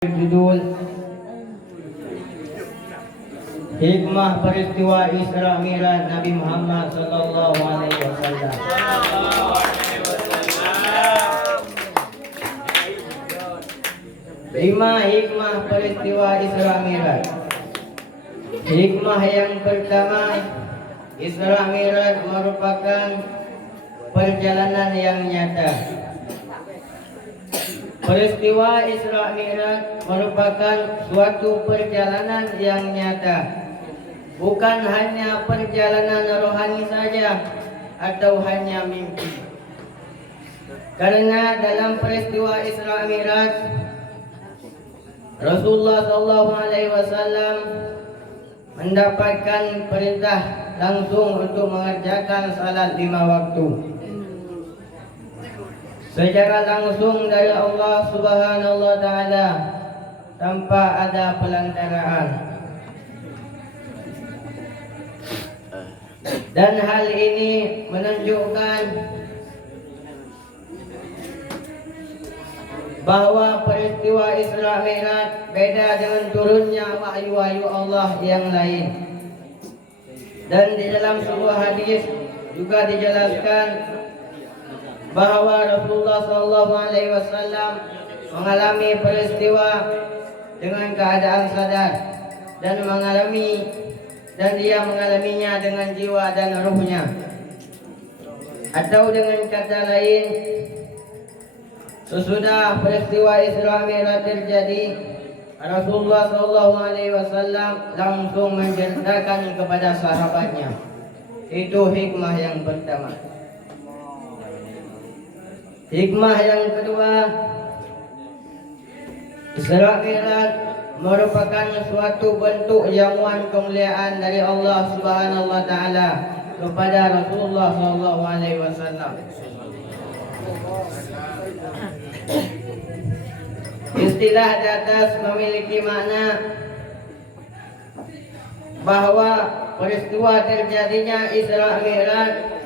Judul Hikmah Peristiwa Isra Mi'raj Nabi Muhammad sallallahu alaihi wasallam. Lima hikmah peristiwa Isra Mi'raj. Hikmah yang pertama, Isra Mi'raj merupakan perjalanan yang nyata. Peristiwa Isra Mi'raj merupakan suatu perjalanan yang nyata, bukan hanya perjalanan rohani saja atau hanya mimpi. Karena dalam peristiwa Isra Mi'raj, Rasulullah SAW mendapatkan perintah langsung untuk mengerjakan salat 5 waktu secara langsung dari Allah Subhanahu wa Ta'ala tanpa ada pelantaraan. Dan hal ini menunjukkan bahwa peristiwa Isra Mi'raj beda dengan turunnya wahyu-wahyu Allah yang lain. Dan di dalam sebuah hadis juga dijelaskan bahwa Rasulullah SAW mengalami peristiwa dengan keadaan sadar dan dia mengalaminya dengan jiwa dan ruhnya. Atau dengan kata lain, sesudah peristiwa Isra Mi'raj terjadi, Rasulullah SAW langsung menceritakan kepada sahabatnya. Itu hikmah yang pertama. Hikmah yang kedua, Isra Mi'raj merupakan suatu bentuk jamuan kemuliaan dari Allah Subhanahu wa Ta'ala kepada Rasulullah SAW. Istilah di atas memiliki makna bahwa peristiwa terjadinya Isra Mi'raj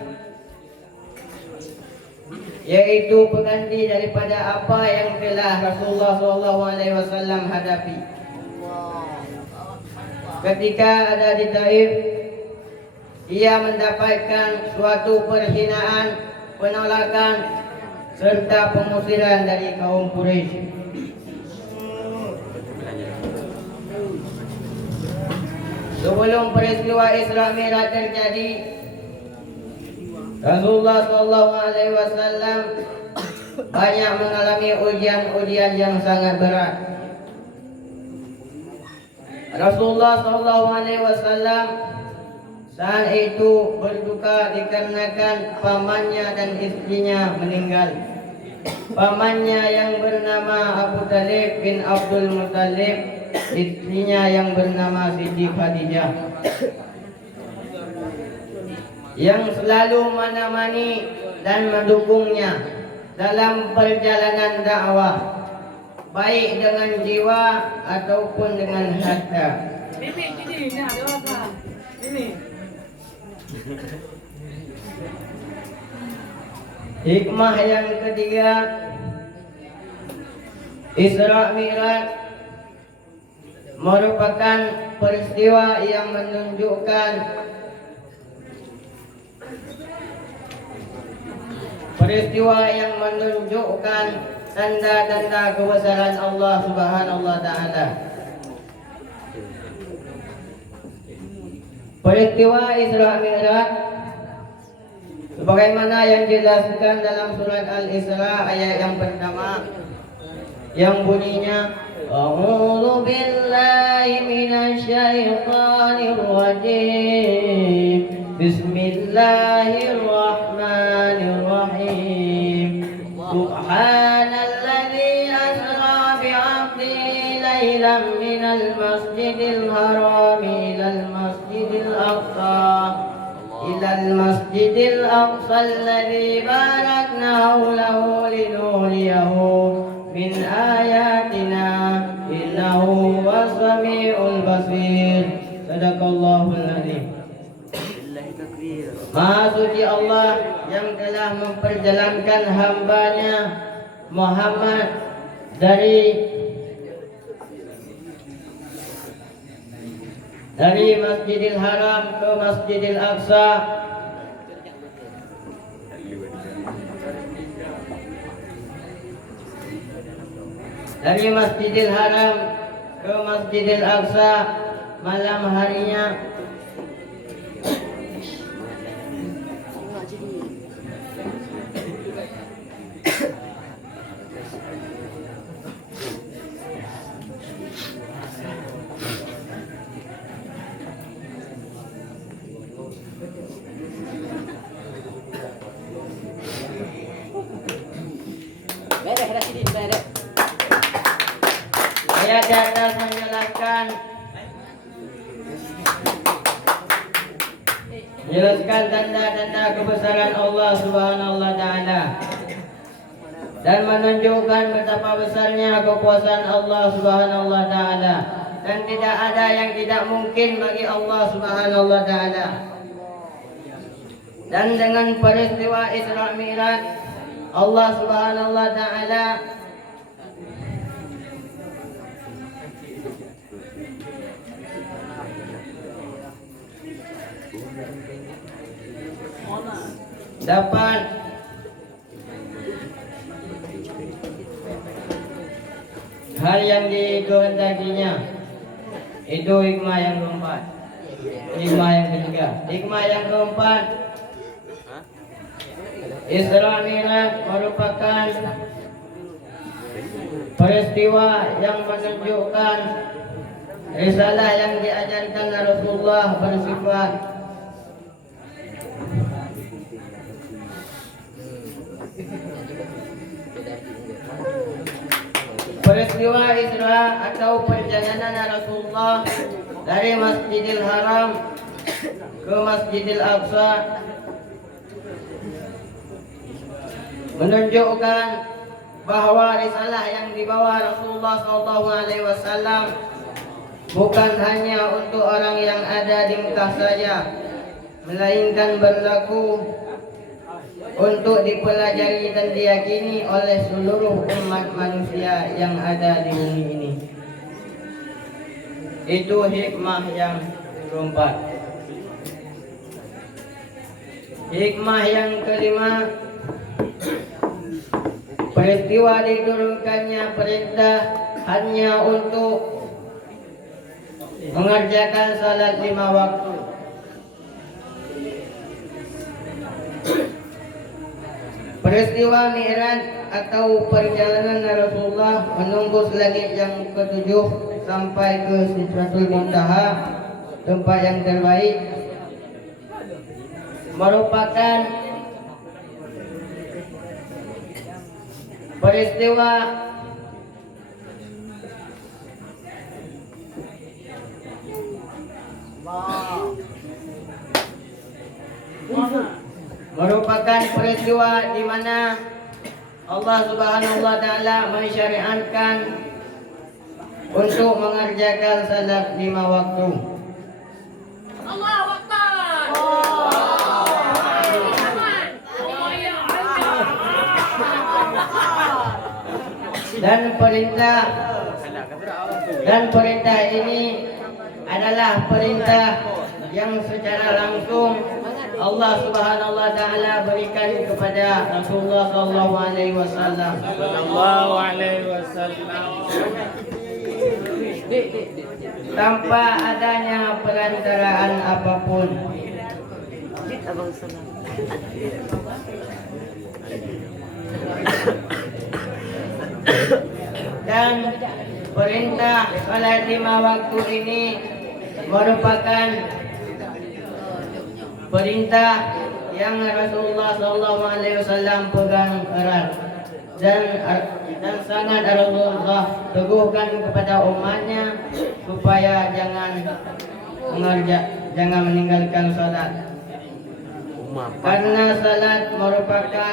yaitu pengganti daripada apa yang telah Rasulullah SAW hadapi. Ketika ada di Taif, ia mendapatkan suatu perhinaan, penolakan, serta pengusiran dari kaum Quraisy. Sebelum peristiwa Isra Mi'raj terjadi, Rasulullah SAW banyak mengalami ujian-ujian yang sangat berat. Rasulullah SAW saat itu berduka dikarenakan pamannya dan istrinya meninggal. Pamannya yang bernama Abu Talib bin Abdul Muttalib, istrinya yang bernama Siti Khadijah, yang selalu menemani dan mendukungnya dalam perjalanan dakwah, baik dengan jiwa ataupun dengan harta. Hikmah yang ketiga, Isra Mi'raj merupakan peristiwa yang menunjukkan tanda-tanda kebesaran Allah Subhanahu wa Ta'ala. Peristiwa Isra Mi'raj sebagaimana yang dijelaskan dalam surat Al-Isra ayat yang pertama, yang bunyinya A'udzu billahi minasy syaithanir rajim. Bismillahirrahmanirrahim. Subhanalladzi asra bi'abdihi laylan minal masjidil haram ilal masjidil aqsa alladzi barakna hawlahu linuriyahu min ayatina innahu was-sami'ul basir. Sadaqallahul adzim. Maha suci Allah yang telah memperjalankan hambanya Muhammad dari dari Masjidil Haram ke Masjidil Aqsa, dari Masjidil Haram ke Masjidil Aqsa malam harinya. Saya di atas menjelaskan tanda-tanda kebesaran Allah Subhanahu wa taala dan menunjukkan betapa besarnya kekuasaan Allah Subhanahu wa taala, dan tidak ada yang tidak mungkin bagi Allah Subhanahu wa taala. Dan dengan peristiwa Isra Mi'raj, Allah Subhanahu wa taala dapat hal yang dikehendakinya. Itu hikmah yang keempat. Hikmah yang ketiga. Hikmah yang keempat, Isra Mi'raj merupakan peristiwa yang menunjukkan risalah yang diajarkan Rasulullah bersifat peristiwa Isra atau perjalanan Rasulullah dari Masjidil Haram ke Masjidil Aqsa menunjukkan bahwa risalah yang dibawa Rasulullah SAW bukan hanya untuk orang yang ada di Mekah saja, melainkan berlaku untuk dipelajari dan diyakini oleh seluruh umat manusia yang ada di bumi ini. Itu hikmah yang keempat. Hikmah yang kelima, peristiwa diturunkannya perintah hanya untuk mengerjakan salat 5 waktu. Peristiwa Mi'raj atau perjalanan Rasulullah menembus langit yang ke-7 sampai ke Sidratul Muntaha, tempat yang terbaik, merupakan peristiwa di mana Allah Subhanahu wa taala mensyariatkan untuk mengerjakan salat 5 waktu. Allahu Akbar. Dan perintah ini adalah perintah yang secara langsung Allah Subhanahu wa taala berikan kepada Rasulullah sallallahu alaihi wasallam. Tanpa adanya perantaraan apapun. Dan perintah salat 5 waktu ini merupakan perintah yang Rasulullah SAW pegang erat dan sangat Rasulullah teguhkan kepada umatnya supaya jangan meninggalkan salat, karena salat merupakan